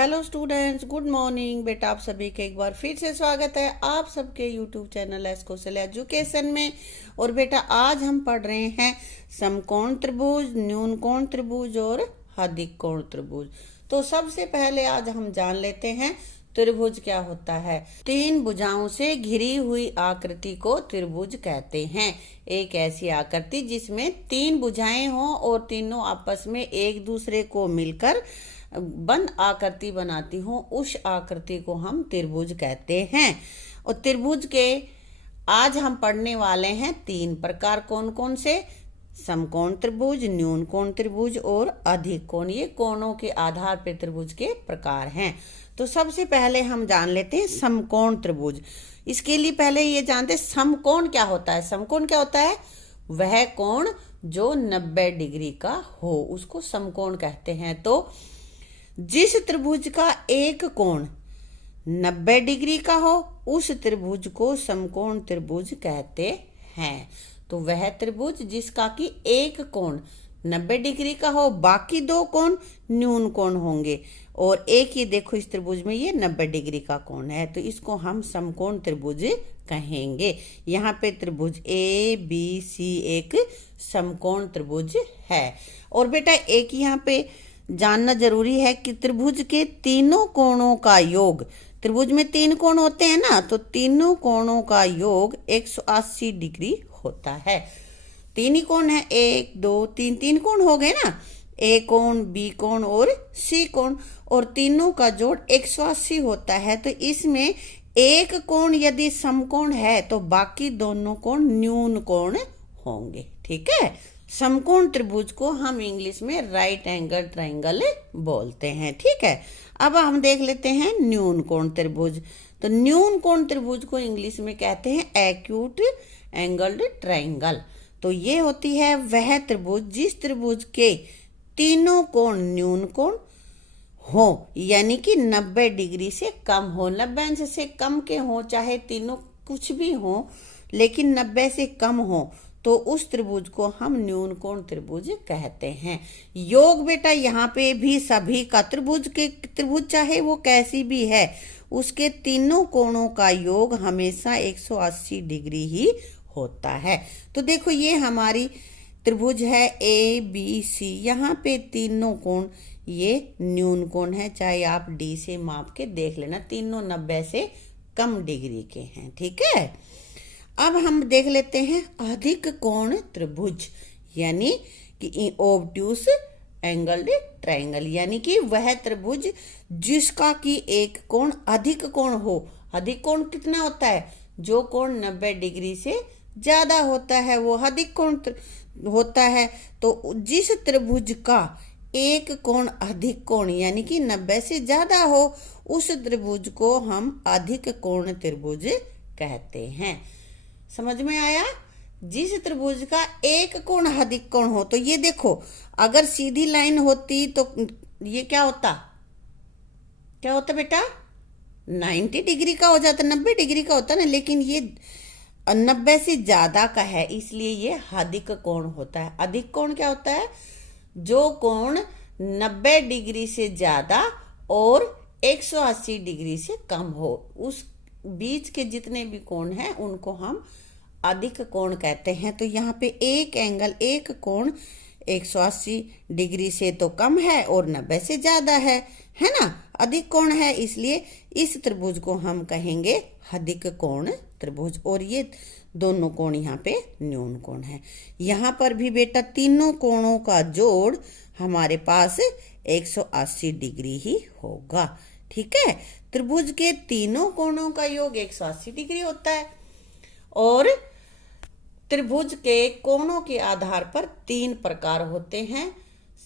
Hello students, good morning. बेटा आप सभी का एक बार फिर से स्वागत है आप सबके यूट्यूब चैनल एस कौशल एजुकेशन में। और बेटा आज हम पढ़ रहे हैं समकोण त्रिभुज, न्यून कोण त्रिभुज और अधिक कोण त्रिभुज। तो सबसे पहले आज हम जान लेते हैं त्रिभुज क्या होता है। तीन भुजाओं से घिरी हुई आकृति को त्रिभुज कहते हैं। एक ऐसी आकृति जिसमें तीन भुजाएं हों और तीनों आपस में एक दूसरे को मिलकर बंद आकृति बनाती हूँ, उस आकृति को हम त्रिभुज कहते हैं। और त्रिभुज के आज हम पढ़ने वाले हैं तीन प्रकार। कौन कौन से? समकोण त्रिभुज, न्यून कोण त्रिभुज और अधिक कोण। ये कोणों के आधार पर त्रिभुज के प्रकार हैं। तो सबसे पहले हम जान लेते हैं समकोण त्रिभुज। इसके लिए पहले ये जानते हैं समकोण क्या होता है। समकोण क्या होता है? वह कोण जो 90 डिग्री का हो उसको समकोण कहते हैं। तो जिस त्रिभुज का एक कोण 90 डिग्री का हो उस त्रिभुज को समकोण त्रिभुज कहते हैं। तो वह त्रिभुज जिसका कि एक कोण 90 डिग्री का हो, बाकी दो कोण न्यून कोण होंगे और एक ही देखो इस त्रिभुज में ये 90 डिग्री का कोण है, तो इसको हम समकोण त्रिभुज कहेंगे। यहाँ पे त्रिभुज ए बी सी एक समकोण त्रिभुज है। और बेटा एक यहाँ पे जानना जरूरी है कि त्रिभुज के तीनों कोणों का योग, त्रिभुज में तीन कोण होते हैं ना, तो तीनों कोणों का योग 180 डिग्री होता है। तीन ही कोण है, एक दो तीन, तीन कोण हो गए ना, ए कोण, बी कोण और सी कोण, और तीनों का जोड़ 180 होता है। तो इसमें एक कोण यदि समकोण है तो बाकी दोनों कोण न्यून कोण होंगे। ठीक है। समकोण त्रिभुज को हम इंग्लिश में राइट एंगल ट्रायंगल बोलते हैं। ठीक है। अब हम देख लेते हैं न्यून कोण त्रिभुज। तो न्यून कोण त्रिभुज को इंग्लिश में कहते हैं एक्यूट एंगल्ड ट्रायंगल। तो ये होती है वह त्रिभुज जिस त्रिभुज के तीनों कोण न्यून कोण हो, यानी कि 90 डिग्री से कम हो। 90 अंश से कम के हो, चाहे तीनों कुछ भी हो लेकिन 90 से कम हो, तो उस त्रिभुज को हम न्यून कोण त्रिभुज कहते हैं। योग बेटा यहाँ पे भी सभी का त्रिभुज चाहे वो कैसी भी है, उसके तीनों कोणों का योग हमेशा 180 डिग्री ही होता है। तो देखो ये हमारी त्रिभुज है ए बी सी, यहाँ पे तीनों कोण ये न्यून कोण है, चाहे आप डी से माप के देख लेना, तीनों 90 से कम डिग्री के हैं। ठीक है। अब हम देख लेते हैं अधिक कोण त्रिभुज, यानी कि ऑब्ट्यूस एंगल्ड ट्रायंगल, यानी कि वह त्रिभुज जिसका कि एक कोण अधिक कोण हो। अधिक कोण कितना होता है? जो कोण 90 डिग्री से ज्यादा होता है वो अधिक कोण होता है। तो जिस त्रिभुज का एक कोण अधिक कोण यानी कि 90 से ज्यादा हो उस त्रिभुज को हम अधिक कोण त्रिभुज कहते हैं। समझ में आया? जिस त्रिभुज का एक कोण अधिक कोण हो, तो ये देखो अगर सीधी लाइन होती तो ये क्या होता बेटा? 90 डिग्री का हो जाता, 90 डिग्री का होता ना, लेकिन ये 90 से ज्यादा का है इसलिए ये अधिक कोण होता है। अधिक कोण क्या होता है? जो कोण 90 डिग्री से ज्यादा और 180 डिग्री से कम हो, उस बीच के जितने भी कोण हैं उनको हम अधिक कोण कहते हैं। तो यहाँ पे एक कोण 180 डिग्री से तो कम है और 90 से ज्यादा है ना, अधिक कोण है, इसलिए इस त्रिभुज को हम कहेंगे अधिक कोण त्रिभुज। और ये दोनों कोण यहाँ पे न्यून कोण है। यहाँ पर भी बेटा तीनों कोणों का जोड़ हमारे पास 180 डिग्री ही होगा। ठीक है। त्रिभुज के तीनों कोणों का योग 180 डिग्री होता है। और त्रिभुज के कोणों के आधार पर तीन प्रकार होते हैं,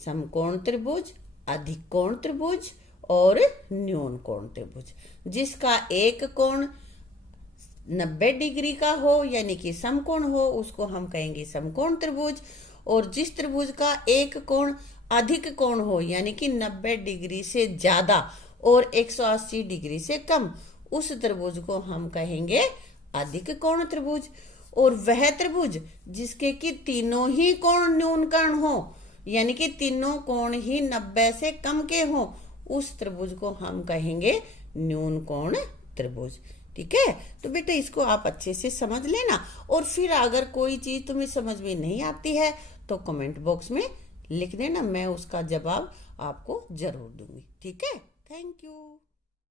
समकोण त्रिभुज, अधिक कोण त्रिभुज और न्यून कोण त्रिभुज। जिसका एक कोण 90 डिग्री का हो यानी कि समकोण हो उसको हम कहेंगे समकोण त्रिभुज। और जिस त्रिभुज का एक कोण अधिक कोण हो यानी कि 90 डिग्री से ज्यादा और 180 डिग्री से कम, उस त्रिभुज को हम कहेंगे अधिक कोण त्रिभुज। और वह त्रिभुज जिसके कि तीनों ही कोण न्यून कोण हो यानी कि तीनों कोण ही 90 से कम के हो, उस त्रिभुज को हम कहेंगे न्यून कोण त्रिभुज। ठीक है, तो बेटा इसको आप अच्छे से समझ लेना, और फिर अगर कोई चीज तुम्हें समझ में नहीं आती है तो कमेंट बॉक्स में लिख देना, मैं उसका जवाब आपको जरूर दूंगी। ठीक है, थैंक यू।